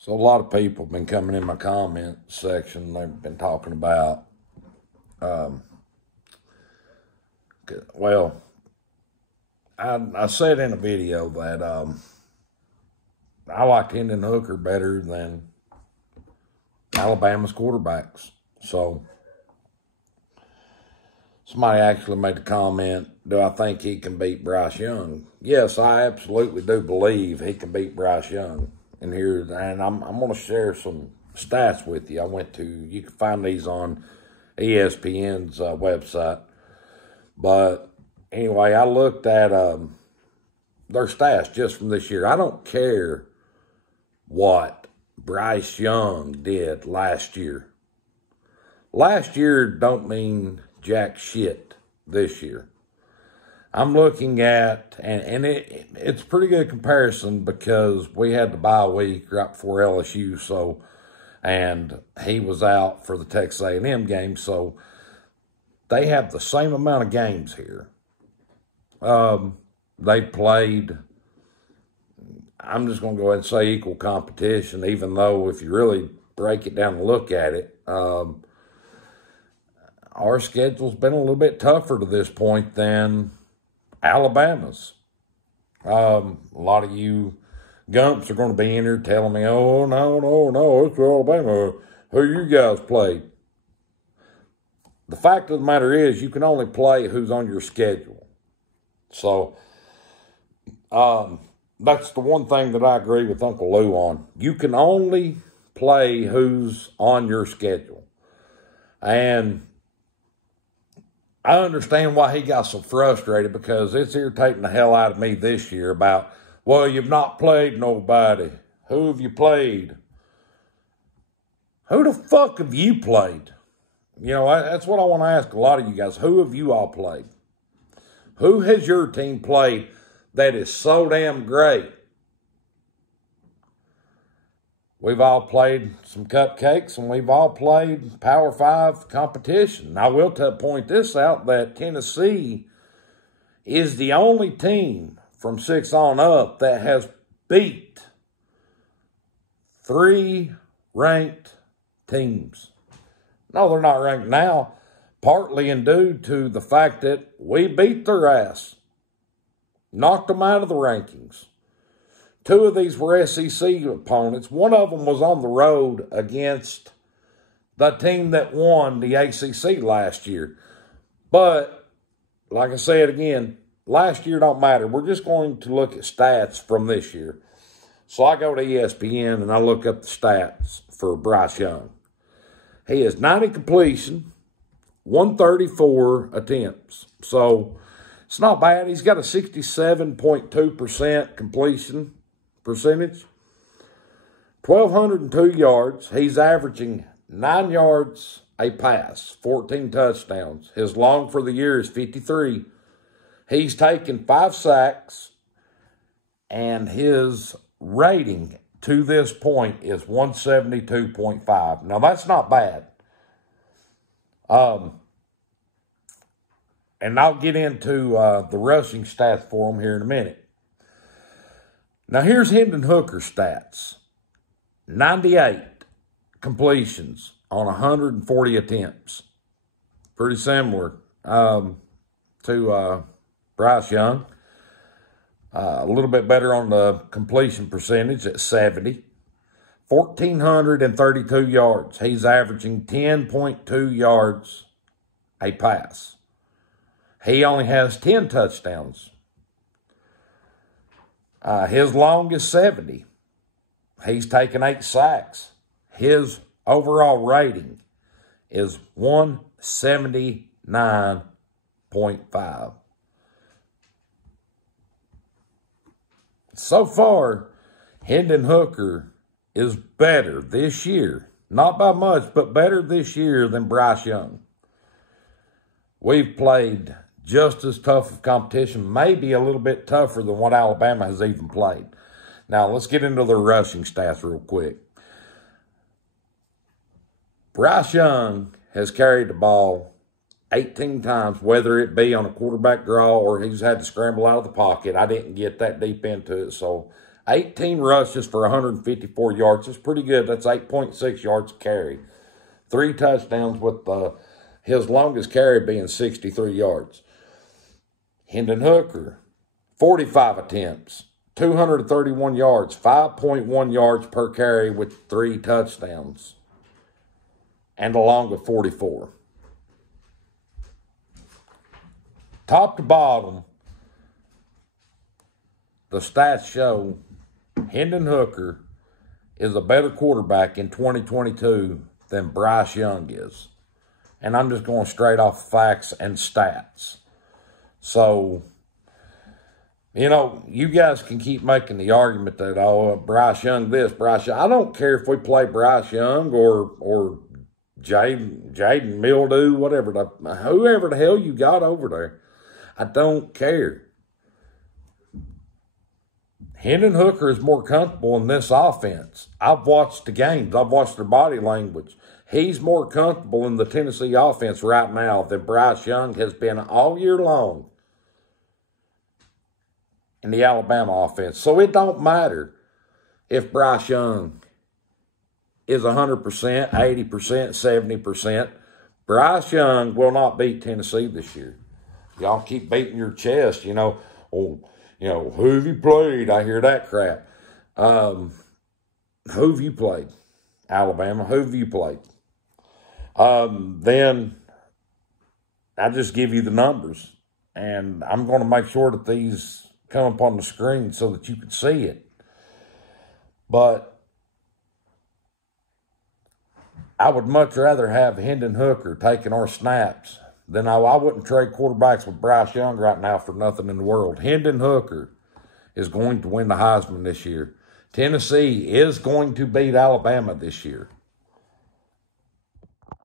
So a lot of people have been coming in my comment section. They've been talking about, well, I said in a video that I like Hendon Hooker better than Alabama's quarterbacks. So somebody actually made the comment, do I think he can beat Bryce Young? Yes, I absolutely do believe he can beat Bryce Young. And I'm going to share some stats with you. You can find these on ESPN's website. But anyway, I looked at their stats just from this year. I don't care what Bryce Young did last year. Last year don't mean jack shit this year. I'm looking at, and it's a pretty good comparison because we had the bye week right before LSU, and he was out for the Texas A&M game, so they have the same amount of games here. They played, I'm just going to go ahead and say equal competition, even though if you really break it down and look at it, our schedule's been a little bit tougher to this point than Alabama's. A lot of you gumps are going to be in here telling me, oh, no, it's Alabama. Who you guys played? The fact of the matter is you can only play who's on your schedule. So that's the one thing that I agree with Uncle Lou on. You can only play who's on your schedule. And I understand why he got so frustrated because it's irritating the hell out of me this year about, well, you've not played nobody. Who have you played? Who the fuck have you played? You know, that's what I want to ask a lot of you guys. Who have you all played? Who has your team played that is so damn great? We've all played some cupcakes, and we've all played Power 5 competition. I will point this out that Tennessee is the only team from 6 on up that has beat 3 ranked teams. No, they're not ranked now, partly and due to the fact that we beat their ass, knocked them out of the rankings. 2 of these were SEC opponents. One of them was on the road against the team that won the ACC last year. But, like I said again, last year don't matter. We're just going to look at stats from this year. So I go to ESPN and I look up the stats for Bryce Young. He has 90 completion, 134 attempts. So it's not bad. He's got a 67.2% completion percentage, 1,202 yards. He's averaging 9 yards a pass, 14 touchdowns. His long for the year is 53. He's taken 5 sacks, and his rating to this point is 172.5. Now, that's not bad. And I'll get into the rushing stats for him here in a minute. Now, here's Hendon Hooker's stats. 98 completions on 140 attempts. Pretty similar to Bryce Young. A little bit better on the completion percentage at 70. 1,432 yards. He's averaging 10.2 yards a pass. He only has 10 touchdowns. His long is 70. He's taken 8 sacks. His overall rating is 179.5. So far, Hendon Hooker is better this year. Not by much, but better this year than Bryce Young. We've played just as tough of competition, maybe a little bit tougher than what Alabama has even played. Now, let's get into their rushing stats real quick. Bryce Young has carried the ball 18 times, whether it be on a quarterback draw or he's had to scramble out of the pocket. I didn't get that deep into it, so 18 rushes for 154 yards. That's pretty good. That's 8.6 yards a carry. 3 touchdowns with his longest carry being 63 yards. Hendon Hooker, 45 attempts, 231 yards, 5.1 yards per carry with 3 touchdowns, and a long of 44. Top to bottom, the stats show Hendon Hooker is a better quarterback in 2022 than Bryce Young is. And I'm just going straight off facts and stats. So, you know, you guys can keep making the argument that, oh, Bryce Young this, Bryce Young. I don't care if we play Bryce Young or Jaden Mildew, whatever, whoever the hell you got over there. I don't care. Hendon Hooker is more comfortable in this offense. I've watched the games. I've watched their body language. He's more comfortable in the Tennessee offense right now than Bryce Young has been all year long in the Alabama offense. So it don't matter if Bryce Young is 100%, 80%, 70%. Bryce Young will not beat Tennessee this year. Y'all keep beating your chest, you know, oh, you know, who have you played? I hear that crap. Who have you played? Alabama, who have you played? Then I just give you the numbers. And I'm going to make sure that these come up on the screen so that you can see it. But I would much rather have Hendon Hooker taking our snaps than I wouldn't trade quarterbacks with Bryce Young right now for nothing in the world. Hendon Hooker is going to win the Heisman this year. Tennessee is going to beat Alabama this year.